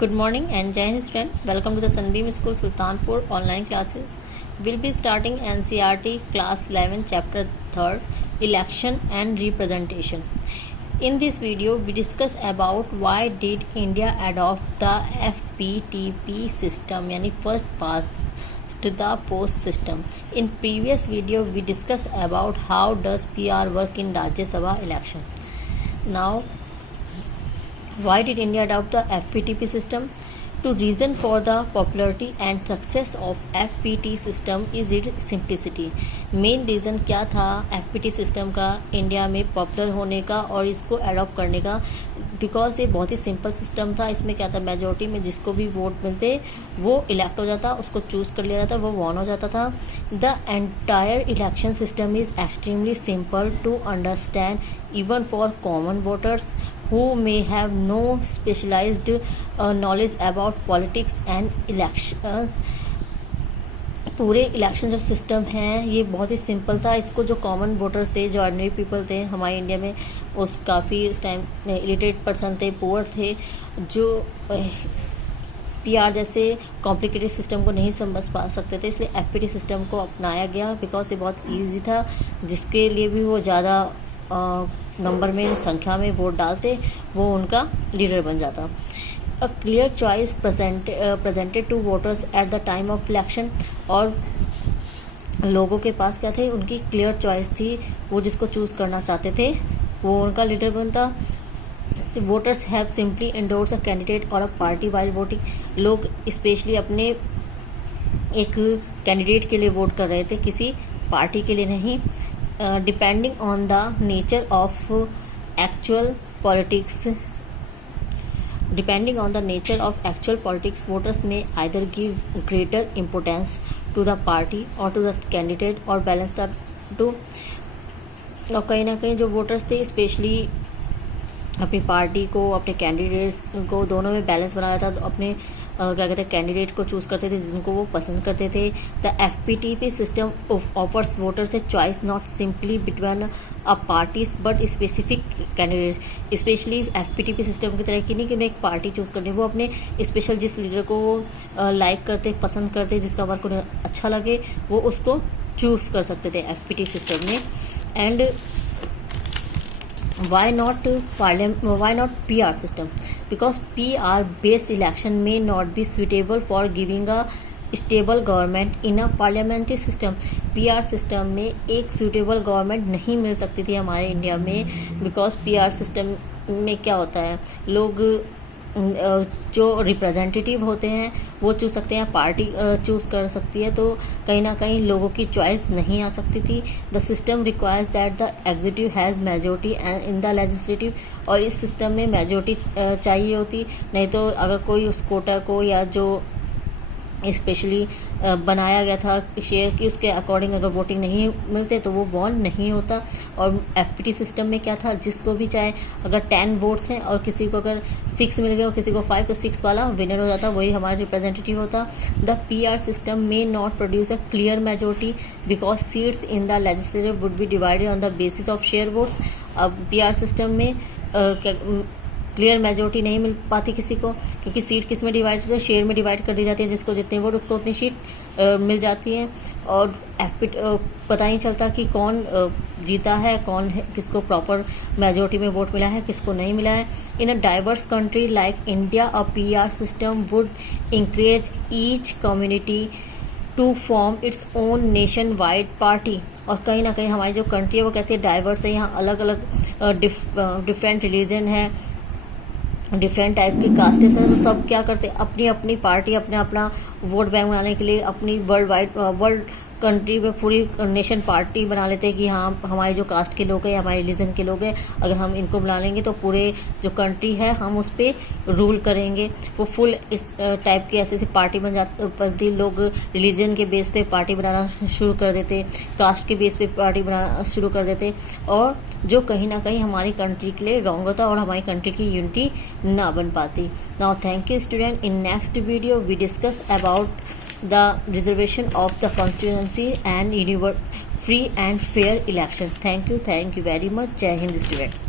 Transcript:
Good morning and Jai Hind student. Welcome to the Sunbeam School Sultanpur online classes. We'll be starting NCERT class 11 chapter 3rd election and representation. In this video we discuss about why did India adopt the FPTP system yani first past the post system. In previous video we discuss about how does PR work in Rajya Sabha election. Now why did India adopt the FPTP system? To reason for the popularity and success of FPT system is its simplicity. Main reason क्या था FPT system का India में popular होने का और इसको adopt करने का? बिकॉज ये बहुत ही सिंपल सिस्टम था. इसमें क्या था, मेजोरिटी में जिसको भी वोट मिलते वो इलेक्ट हो जाता, उसको चूज़ कर लिया जाता, वो वॉन हो जाता था. The entire election system is extremely simple to understand even for common voters who may have no specialized knowledge about politics and elections. पूरे इलेक्शन जो सिस्टम है ये बहुत ही सिंपल था. इसको जो कॉमन वोटर्स थे, जो ऑर्डिनरी पीपल थे हमारे इंडिया में, उस काफ़ी उस टाइम इलिटरेट पर्सन थे, पुअर थे, जो PR जैसे कॉम्प्लिकेटेड सिस्टम को नहीं समझ पा सकते थे. इसलिए FPT सिस्टम को अपनाया गया बिकॉज ये बहुत ईजी था. जिसके लिए भी वो ज़्यादा नंबर में संख्या में वोट डालते वो उनका लीडर बन जाता. A clear choice presented to voters at the time of election. और लोगों के पास क्या थे, उनकी क्लियर चॉइस थी. वो जिसको चूज़ करना चाहते थे वो उनका लीडर बनता. Voters have simply endorse a candidate और अ पार्टी वाइल वोटिंग. लोग स्पेशली अपने एक कैंडिडेट के लिए वोट कर रहे थे, किसी पार्टी के लिए नहीं. Depending on the nature of actual politics, voters may either give greater importance to the party or to the candidate or balance the two. और कहीं ना कहीं जो वोटर्स थे स्पेशली अपनी पार्टी को, अपने कैंडिडेट्स को दोनों में बैलेंस बना रहा था. अपने क्या कहते हैं, कैंडिडेट को चूज़ करते थे जिनको वो पसंद करते थे. The FPTP system offers voters a choice not simply between a parties but specific candidates. Specially FPTP system की तरह की नहीं कि उन्हें एक पार्टी चूज़ करनी, वो अपने स्पेशल जिस लीडर को लाइक करते, पसंद करते, जिसका वर्क उन्हें अच्छा लगे वो उसको चूज़ कर सकते थे FPT सिस्टम में. And why not PR system? Because PR based election may not be suitable for giving a stable government in a parliamentary system. PR system में एक suitable government नहीं मिल सकती थी हमारे इंडिया में. because PR सिस्टम में क्या होता है, लोग जो रिप्रेजेंटेटिव होते हैं वो चूज़ सकते हैं, पार्टी चूज़ कर सकती है, तो कहीं ना कहीं लोगों की चॉइस नहीं आ सकती थी. The system requires that the executive has majority in the legislative. और इस सिस्टम में मेजोरिटी चाहिए होती, नहीं तो अगर कोई उस कोटा को या जो स्पेशली बनाया गया था शेयर की उसके अकॉर्डिंग अगर वोटिंग नहीं मिलते तो वो वॉन नहीं होता. और FPT सिस्टम में क्या था, जिसको भी चाहे अगर 10 वोट्स हैं और किसी को अगर 6 मिल गए और किसी को 5, तो 6 वाला विनर हो जाता, वही हमारा रिप्रेजेंटेटिव होता. द PR सिस्टम में not produce a clear majority because seats in the legislative would be divided on the basis of share votes. अब PR सिस्टम में क्लियर मेजोरिटी नहीं मिल पाती किसी को, क्योंकि सीट किस में डिवाइड होती है, शेयर में डिवाइड कर दी जाती है. जिसको जितने वोट उसको उतनी सीट मिल जाती है. और पता नहीं चलता कि कौन जीता है, कौन है, किसको प्रॉपर मेजोरिटी में वोट मिला है, किसको नहीं मिला है. In a diverse country like India a PR system would encourage each community to form its own nation wide party. और कहीं ना कहीं हमारी जो कंट्री है वो कैसे डाइवर्स है, यहाँ अलग अलग डिफरेंट रिलीजन है, डिफरेंट टाइप की कास्टेस हैं. तो सब क्या करते हैं, अपनी अपनी पार्टी, अपना अपना वोट बैंक बनाने के लिए अपनी वर्ल्ड कंट्री में पूरी नेशन पार्टी बना लेते हैं कि हाँ हमारे जो कास्ट के लोग हैं, हमारे रिलीजन के लोग हैं, अगर हम इनको बना लेंगे तो पूरे जो कंट्री है हम उस पर रूल करेंगे. वो फुल इस टाइप की ऐसी पार्टी बन जाती. लोग रिलीजन के बेस पे पार्टी बनाना शुरू कर देते, कास्ट के बेस पे पार्टी बनाना शुरू कर देते, और जो कहीं ना कहीं हमारी कंट्री के लिए रॉन्ग होता और हमारी कंट्री की यूनिटी ना बन पाती. Now thank you student. In next video we discuss about the reservation of the constituency and free and fair election. Thank you very much. Jai Hind student.